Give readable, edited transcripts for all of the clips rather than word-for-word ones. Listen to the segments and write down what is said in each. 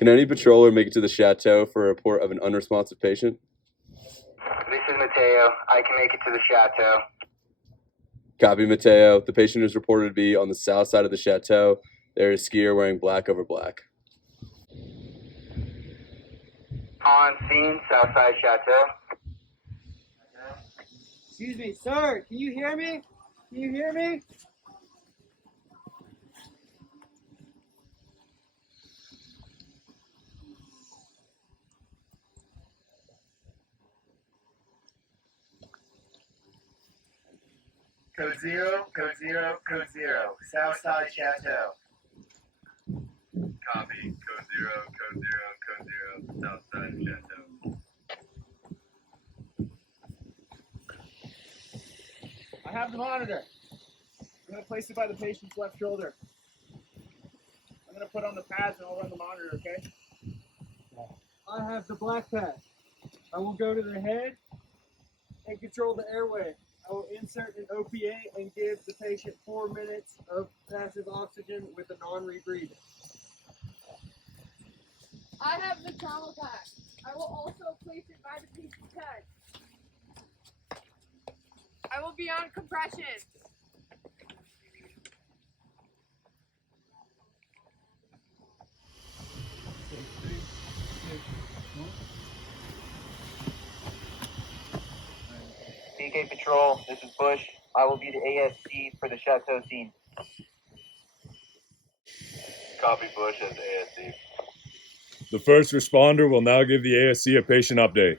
Can any patroller make it to the chateau for a report of an unresponsive patient? This is Mateo. I can make it to the chateau. Copy, Mateo. The patient is reported to be on the south side of the chateau. There is a skier wearing black over black. On scene, south side chateau. Excuse me, sir, can you hear me? Can you hear me? Code 0, code 0, code 0. Southside Chateau. Copy. Code 0, code 0, code 0. Southside Chateau. I have the monitor. I'm going to place it by the patient's left shoulder. I'm going to put on the pads and I'll run the monitor, okay? I have the black pad. I will go to the head and control the airway. I will insert an OPA and give the patient 4 minutes of passive oxygen with a non-rebreathing. I have the trauma pack. I will also place it by the patient's head. I will be on compression. DK Patrol, this is Bush. I will be the ASC for the chateau scene. Copy, Bush as ASC. The first responder will now give the ASC a patient update.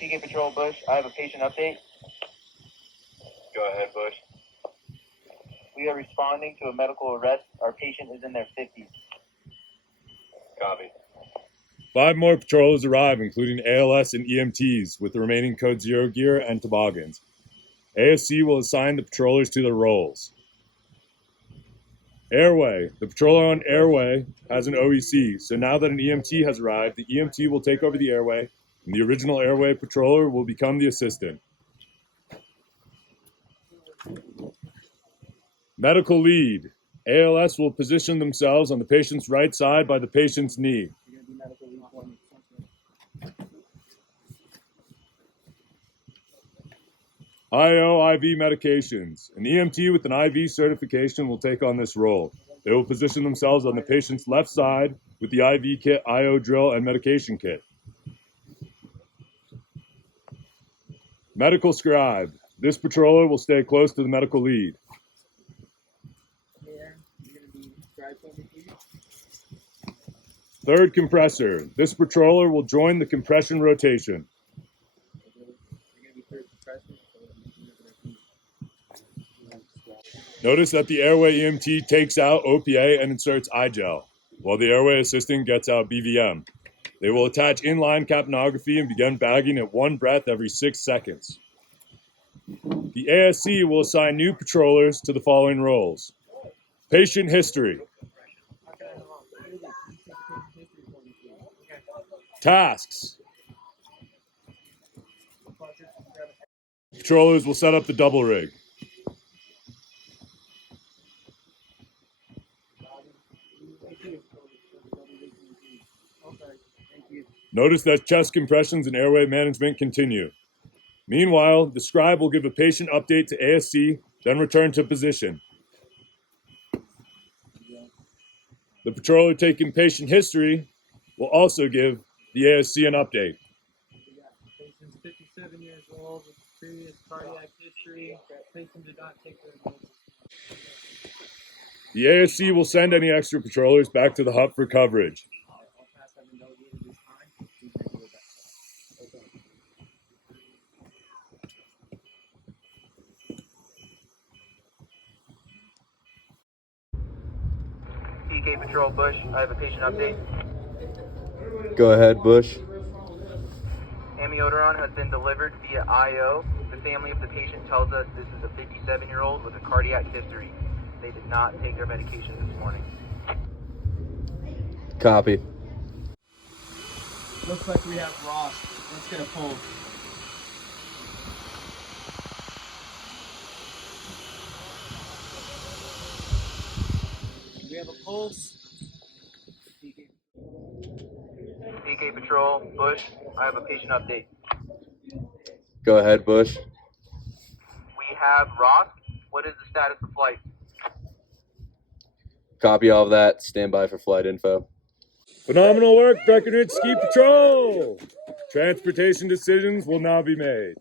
DK Patrol, Bush, I have a patient update. Go ahead, Bush. We are responding to a medical arrest. Our patient is in their 50s. Copy. 5 more patrollers arrive, including ALS and EMTs, with the remaining Code 0 gear and toboggans. ASC will assign the patrollers to their roles. Airway. The patroller on airway has an OEC, so now that an EMT has arrived, the EMT will take over the airway, and the original airway patroller will become the assistant. Medical lead. ALS will position themselves on the patient's right side by the patient's knee. IV medications. An EMT with an IV certification will take on this role. They will position themselves on the patient's left side with the IV kit, IO drill, and medication kit. Medical scribe. This patroller will stay close to the medical lead. Third compressor. This patroller will join the compression rotation. Notice that the airway EMT takes out OPA and inserts iGel, while the airway assistant gets out BVM. They will attach inline capnography and begin bagging at 1 breath every 6 seconds. The ASC will assign new patrollers to the following roles. Patient history. Tasks. Patrollers will set up the double rig. Notice that chest compressions and airway management continue. Meanwhile, the scribe will give a patient update to ASC, then return to position. The patroller taking patient history will also give the ASC an update. Patient's 57 years old with previous cardiac history. Patient did not take their meds. The ASC will send any extra patrollers back to the hub for coverage. DK Patrol, Bush, I have a patient update. Go ahead, Bush. Amiodarone has been delivered via IO. The family of the patient tells us this is a 57-year-old with a cardiac history. They did not take their medication this morning. Copy. Looks like we have Ross. Let's get a pulse. We have a pulse Patrol. Bush, I have a patient update. Go ahead, Bush. We have Ross. What is the status of flight? Copy all of that. Stand by for flight info. Phenomenal work, Breckenridge Ski Patrol! Transportation decisions will now be made.